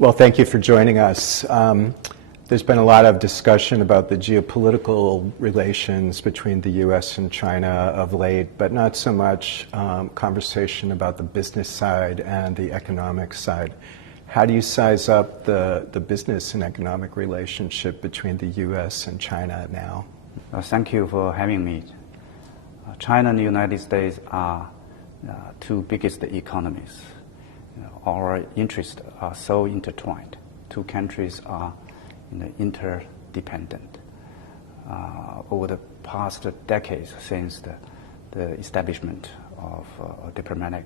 Well, thank you for joining us. There's been a lot of discussion about the geopolitical relations between the U.S. and China of late, but not so much conversation about the business side and the economic side. How do you size up the business and economic relationship between the U.S. and China now? Thank you for having me. China and the United States are two biggest economies. Our interests are so intertwined. Two countries are interdependent. Over the past decades, since the establishment of diplomatic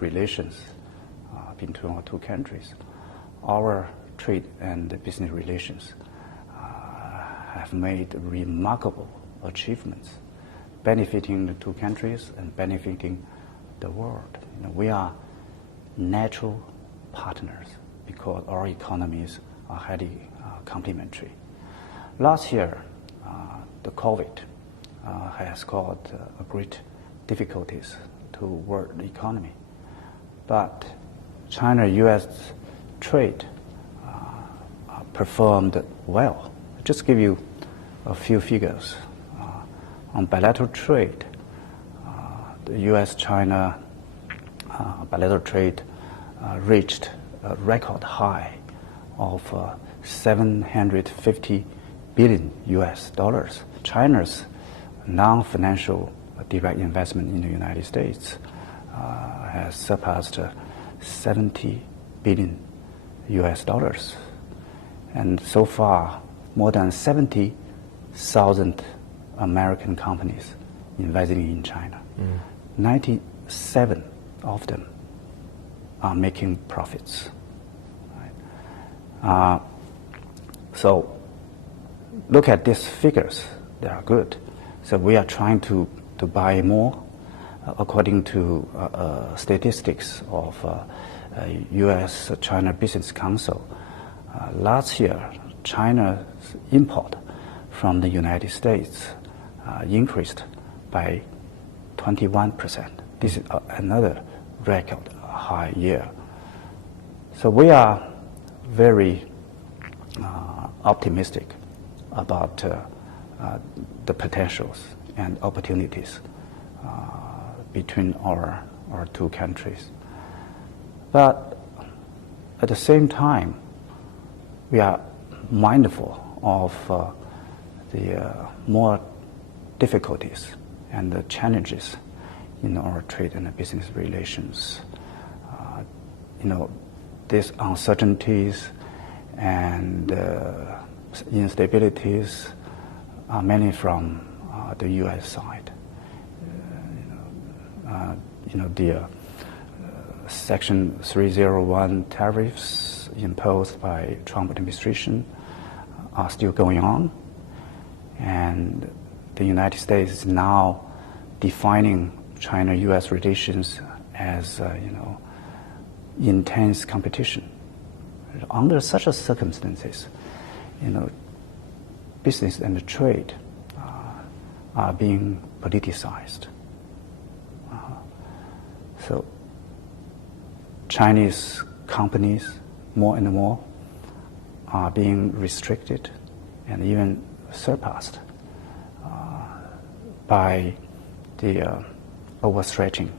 relations between our two countries, our trade and business relations have made remarkable achievements, benefiting the two countries and benefiting the world. We are natural partners because our economies are highly complementary. Last year, the COVID has caused great difficulties to world economy, but China-U.S. trade performed well. Just give you a few figures. On bilateral trade, the U.S.-China bilateral trade reached a record high of $750 billion US. China's non-financial direct investment in the United States has surpassed $70 billion US. And so far, more than 70,000 American companies investing in China. 97 of them are making profits. Right? So look at these figures, they are good. So we are trying to buy more. According to statistics of U.S.-China Business Council, last year China's import from the United States increased by 21%. This is another record high year. So we are very optimistic about the potentials and opportunities between our two countries. But at the same time, we are mindful of the more difficulties and the challenges in our trade and business relations. These uncertainties and instabilities are mainly from the U.S. side. The Section 301 tariffs imposed by Trump administration are still going on, and the United States is now defining China-U.S. relations as intense competition. Under such circumstances, business and trade are being politicized. So Chinese companies more and more are being restricted and even surpassed by the overstretching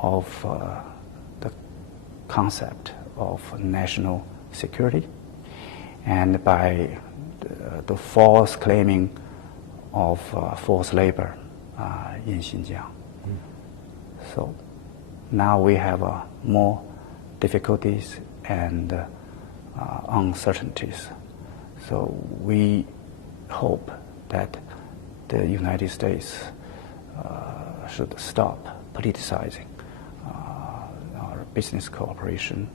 of the concept of national security and by the false claiming of forced labor in Xinjiang. So now we have more difficulties and uncertainties. So we hope that the United States should stop politicizing our business cooperation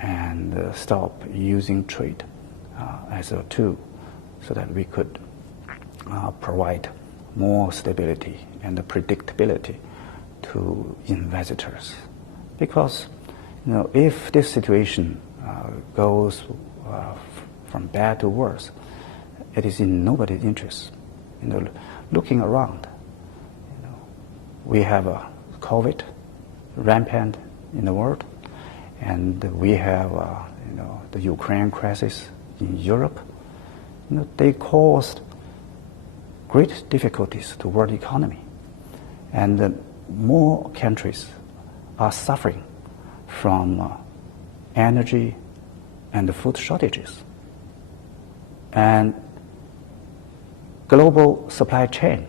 and stop using trade as a tool so that we could provide more stability and predictability to investors. Because if this situation goes from bad to worse, it is in nobody's interest. Looking around, we have a COVID rampant in the world, and we have the Ukraine crisis in Europe. They caused great difficulties to world economy, and more countries are suffering from energy and food shortages, and global supply chain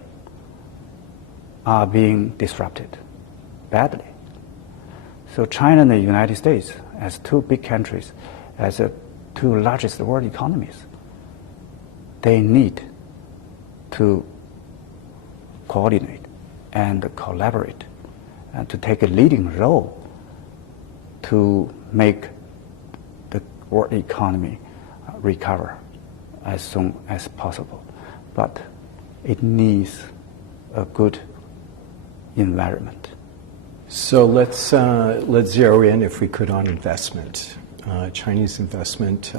are being disrupted badly. So China and the United States, as two big countries, as the two largest world economies, they need to coordinate and collaborate and to take a leading role to make the world economy recover as soon as possible. But it needs a good environment. So let's zero in, if we could, on investment. Chinese investment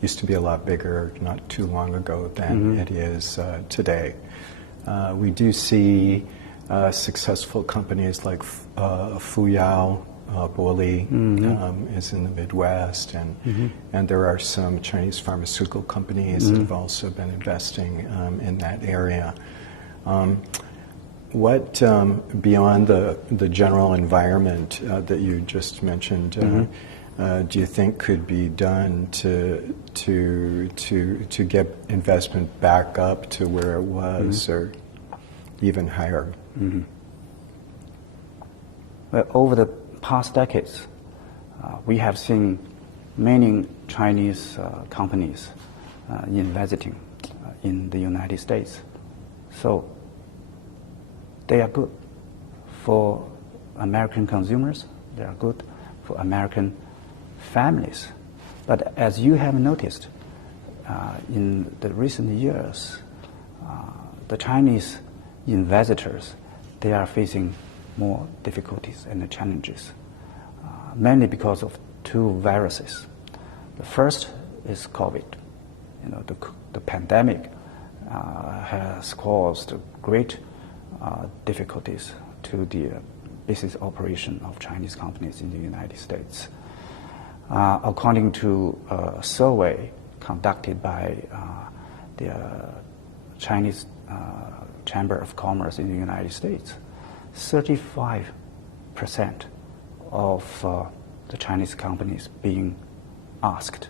used to be a lot bigger not too long ago than it is today. We do see successful companies like Fuyao, Boli is in the Midwest, and there are some Chinese pharmaceutical companies that have also been investing in that area. What, beyond the general environment that you just mentioned, do you think could be done to get investment back up to where it was, or even higher? Well, over the past decades, we have seen many Chinese companies investing in the United States. So they are good for American consumers, they are good for American families. But as you have noticed, in the recent years, the Chinese investors, they are facing more difficulties and challenges, mainly because of two viruses. The first is COVID. The pandemic has caused great difficulties to the business operation of Chinese companies in the United States. According to a survey conducted by the Chinese Chamber of Commerce in the United States, 35% of the Chinese companies being asked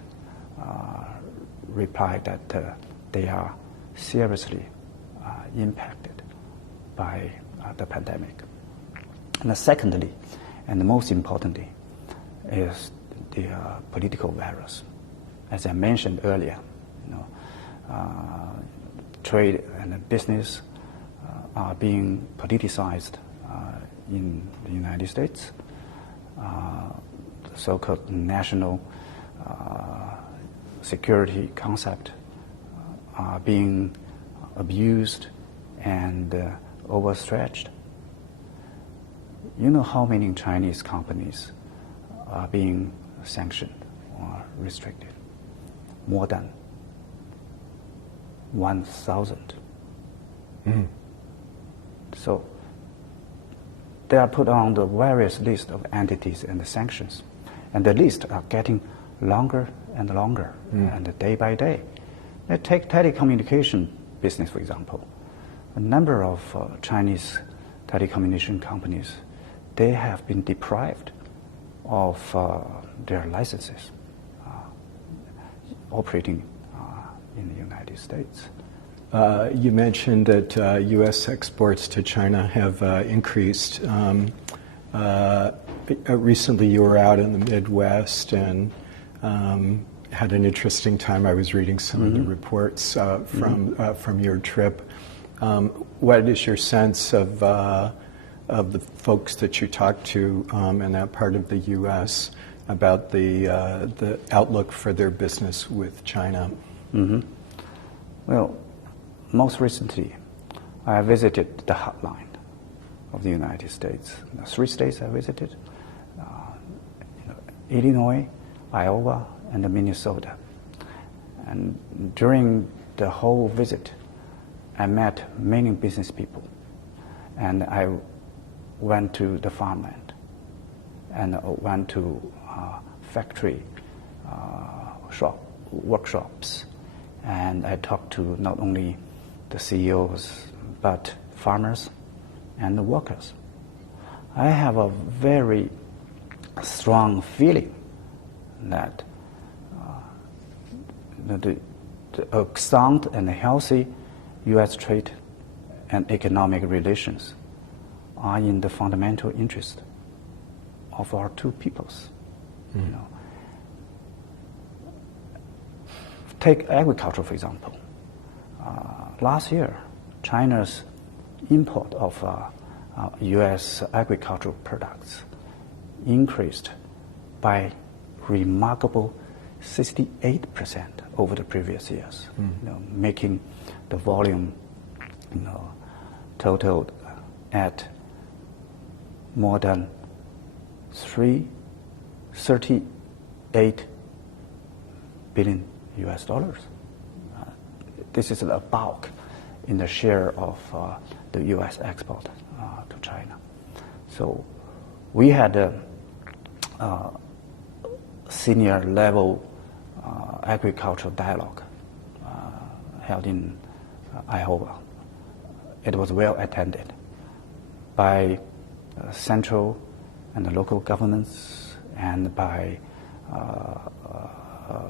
replied that they are seriously impacted by the pandemic. And secondly, and most importantly, is the political virus. As I mentioned earlier, trade and business are being politicized in the United States. The so-called national security concept are being abused and overstretched. You know how many Chinese companies are being sanctioned or restricted? More than 1,000. So they are put on the various list of entities and the sanctions, and the lists are getting longer and longer, and day by day. Take telecommunication business, for example. A number of Chinese telecommunication companies, they have been deprived of their licenses operating in the United States. You mentioned that U.S. exports to China have increased. Recently you were out in the Midwest and had an interesting time. I was reading some of the reports from your trip. What is your sense of the folks that you talked to in that part of the U.S. about the outlook for their business with China? Well, most recently, I visited the hotline of the United States. The 3 states I visited, Illinois, Iowa, and Minnesota. And during the whole visit, I met many business people, and I went to the farmland and went to factory workshops, and I talked to not only the CEOs but farmers and the workers. I have a very strong feeling that the sound and healthy U.S. trade and economic relations are in the fundamental interest of our two peoples. You know. Take agriculture, for example. Last year, China's import of U.S. agricultural products increased by remarkable 68% over the previous years, you know, making the volume, you know, totaled at more than $38 billion US dollars. This is a bulk in the share of the U.S. export to China. So we had a senior level agricultural dialogue held in Iowa. It was well attended by central and local governments and by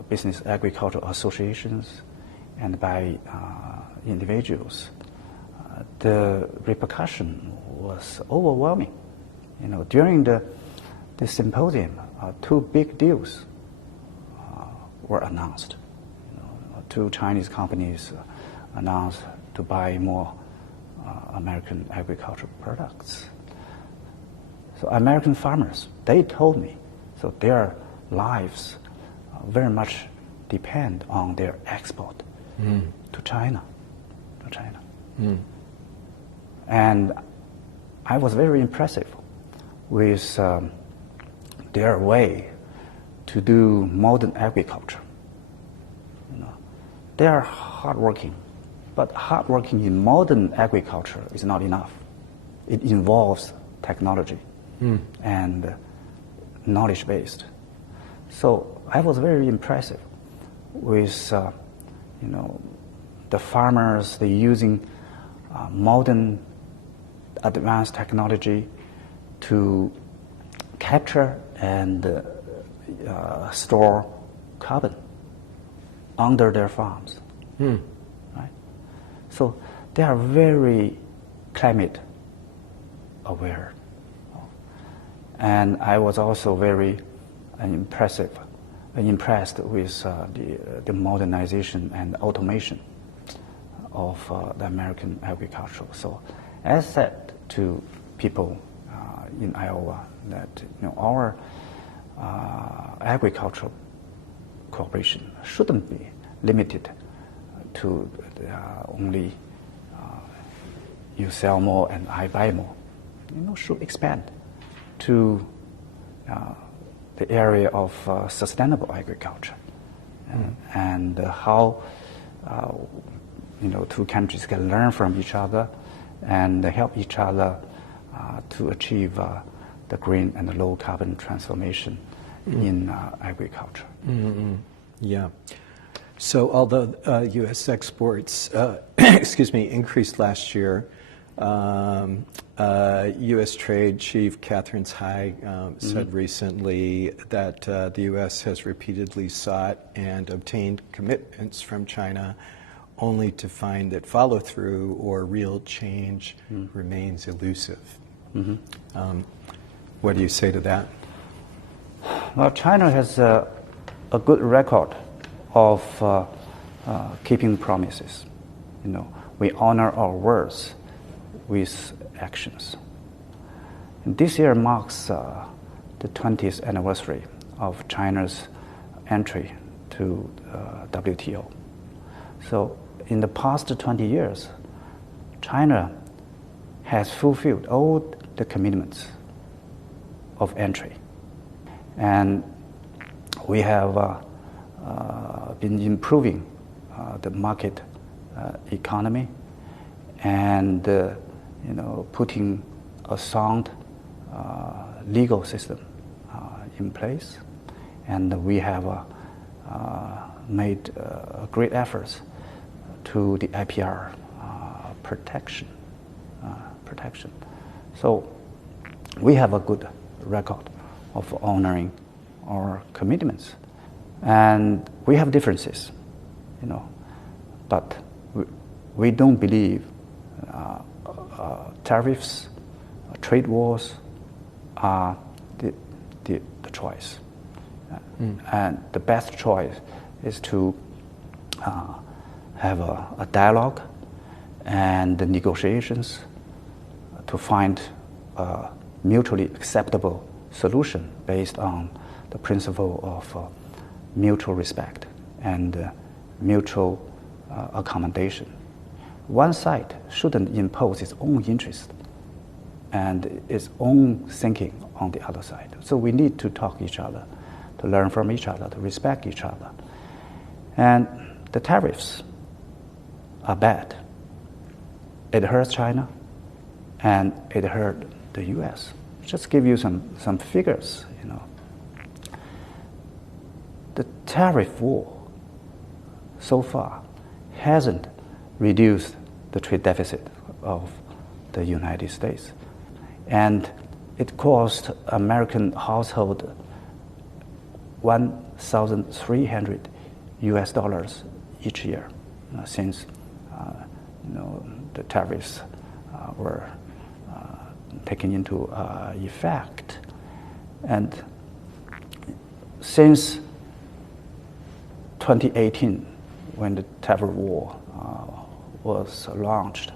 business agricultural associations and by individuals. The repercussion was overwhelming. You know, during the symposium, two big deals were announced. You know, two Chinese companies announced to buy more American agricultural products. So American farmers, they told me, so their lives very much depend on their export to China. And I was very impressive with their way to do modern agriculture. You know, they are hardworking, but hardworking in modern agriculture is not enough. It involves technology and knowledge-based. So I was very impressive with, you know, the farmers. They using modern, advanced technology to capture and store carbon under their farms. Right? So they are very climate aware. And I was also very impressed with the modernization and automation of the American agriculture. So I said to people in Iowa that, you know, our agricultural cooperation shouldn't be limited to only you sell more and I buy more. You know, should expand to the area of sustainable agriculture, and how you know, two countries can learn from each other and help each other to achieve the green and the low carbon transformation in agriculture. Yeah. So although U.S. exports, increased last year, U.S. Trade Chief Catherine Tsai said recently that the U.S. has repeatedly sought and obtained commitments from China only to find that follow-through or real change remains elusive. What do you say to that? Well, China has a good record of keeping promises. You know, we honor our words with actions. And this year marks the 20th anniversary of China's entry to WTO. So in the past 20 years, China has fulfilled all the commitments of entry. And we have been improving the market economy and you know, putting a sound legal system in place. and we have made great efforts to the IPR protection. So we have a good record of honoring our commitments, and we have differences, but we don't believe tariffs, trade wars are the choice. And the best choice is to have a dialogue and the negotiations to find a mutually acceptable solution based on the principle of mutual respect and mutual accommodation. One side shouldn't impose its own interest and its own thinking on the other side. So we need to talk to each other, to learn from each other, to respect each other. And the tariffs are bad. It hurts China, and it hurt the U.S. Just give you some figures, The tariff war so far hasn't reduced the trade deficit of the United States. And it cost American household $1,300 each year since the tariffs were taken into effect. And since 2018, when the tariff war was launched,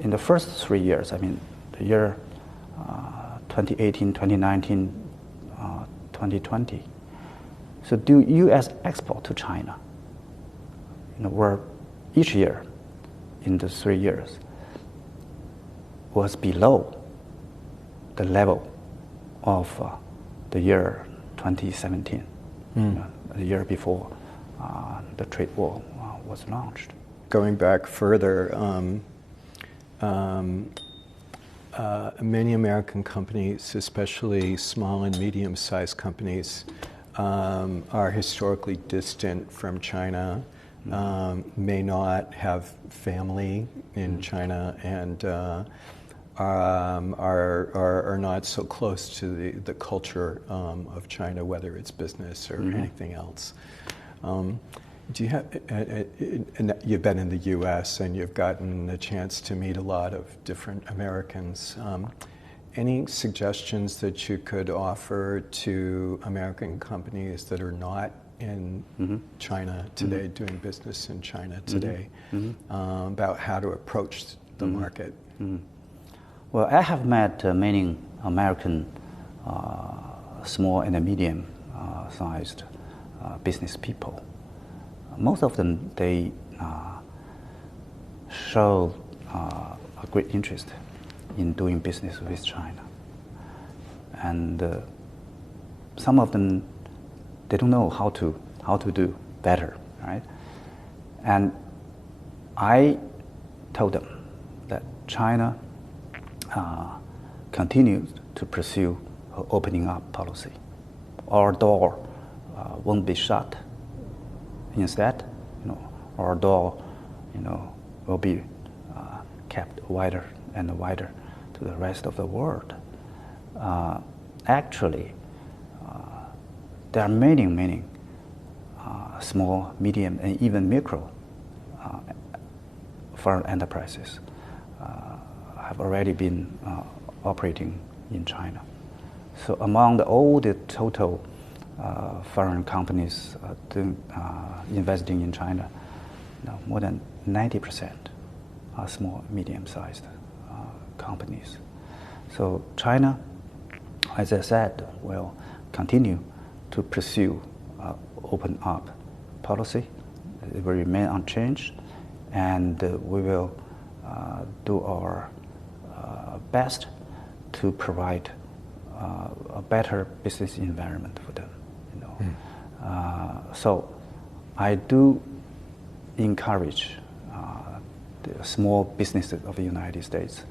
in the first 3 years, the year 2018, 2019, 2020, so do U.S. export to China, were each year in the 3 years was below the level of the year 2017, the year before the trade war was launched. Going back further, many American companies, especially small and medium-sized companies, are historically distant from China, may not have family in China, and are not so close to the culture of China, whether it's business or anything else. Do you have? And you've been in the U.S. and you've gotten a chance to meet a lot of different Americans. Any suggestions that you could offer to American companies that are not in China today, doing business in China today, about how to approach the market? Well, I have met many American small and medium-sized business people. Most of them, they show a great interest in doing business with China. And some of them, they don't know how to do better, right? And I told them that China continues to pursue her opening up policy. Our door won't be shut. Instead, our door, will be kept wider and wider to the rest of the world. Actually, there are many small, medium, and even micro foreign enterprises have already been operating in China. So among all the total foreign companies investing in China, more than 90% are small, medium-sized companies. So China, as I said, will continue to pursue open up policy. It will remain unchanged, and we will do our best to provide a better business environment for them. So I do encourage the small businesses of the United States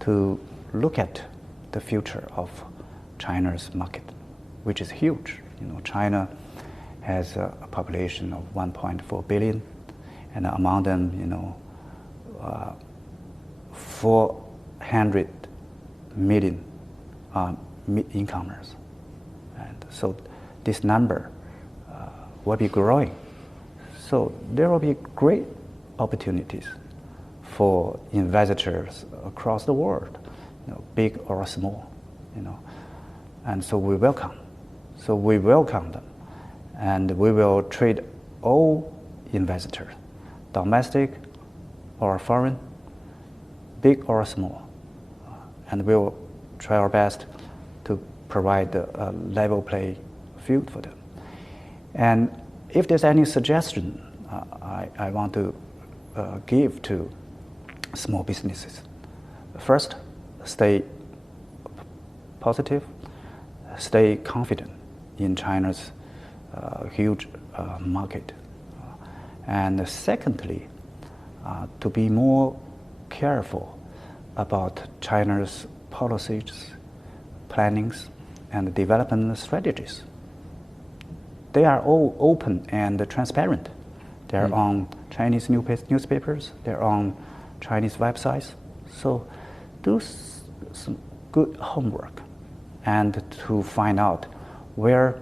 to look at the future of China's market, which is huge. China has a population of 1.4 billion, and among them, 400 million are mid-incomers. And so this number will be growing. So there will be great opportunities for investors across the world, big or small, and so we welcome. So we welcome them, and we will treat all investors, domestic or foreign, big or small, and we will try our best to provide a level play field for them. And if there's any suggestion I want to give to small businesses, first, stay positive, stay confident in China's huge market. And secondly, to be more careful about China's policies, plannings, and development strategies. They are all open and transparent. They're on Chinese newspapers, they're on Chinese websites. So do some good homework and to find out where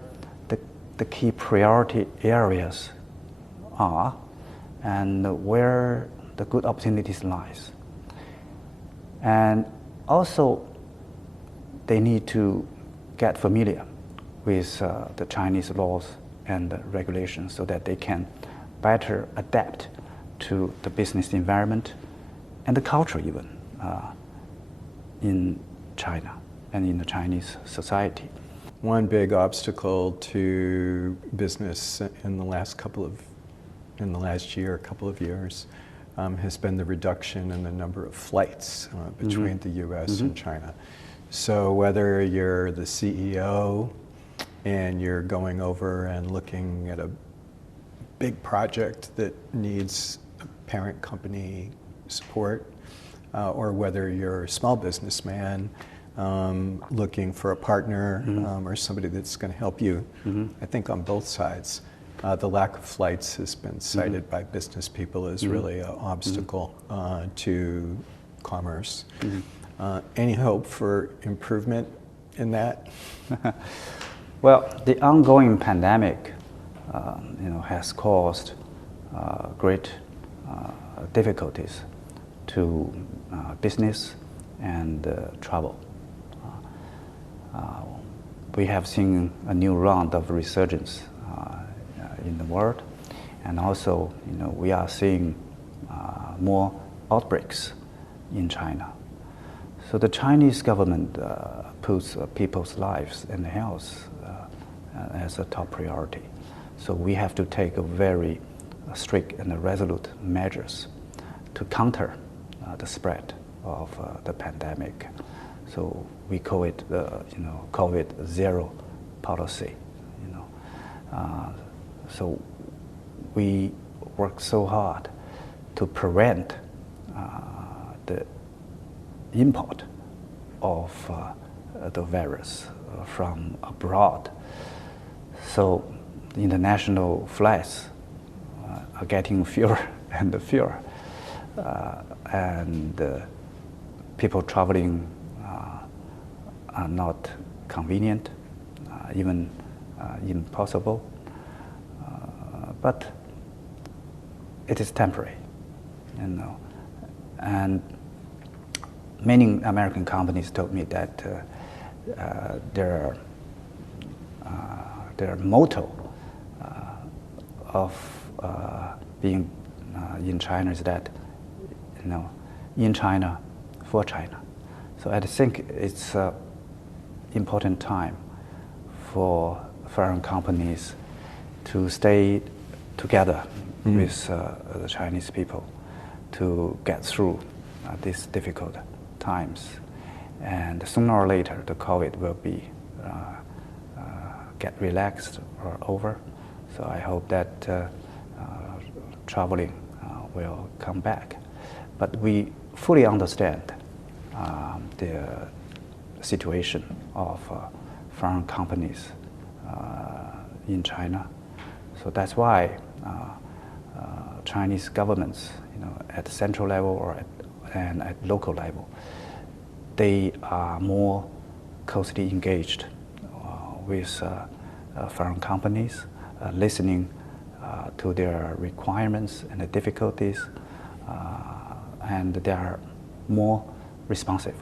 the key priority areas are and where the good opportunities lies. And also, they need to get familiar with the Chinese laws and regulations so that they can better adapt to the business environment and the culture even in China and in the Chinese society. One big obstacle to business in the last year, couple of years, has been the reduction in the number of flights between the U.S. and China. So whether you're the CEO and you're going over and looking at a big project that needs parent company support, or whether you're a small businessman looking for a partner or somebody that's going to help you, I think on both sides, the lack of flights has been cited by business people as really an obstacle to commerce. Any hope for improvement in that? Well, the ongoing pandemic, has caused great difficulties to business and travel. We have seen a new round of resurgence in the world, and also, we are seeing more outbreaks in China. So the Chinese government puts people's lives and health as a top priority. So we have to take a very strict and resolute measures to counter the spread of the pandemic. So we call it, COVID zero policy. So we work so hard to prevent the import of the virus from abroad. So international flights are getting fewer and fewer, and people traveling are not convenient, even impossible. But it is temporary, and many American companies told me that their motto of being in China is that, in China, for China. So I think it's an important time for foreign companies to stay together with the Chinese people to get through these difficult times. And sooner or later, the COVID will be get relaxed or over. So I hope that traveling will come back. But we fully understand the situation of foreign companies in China. So that's why Chinese governments, at the central level and at local level, they are more closely engaged with foreign companies, listening to their requirements and the difficulties, and they are more responsive.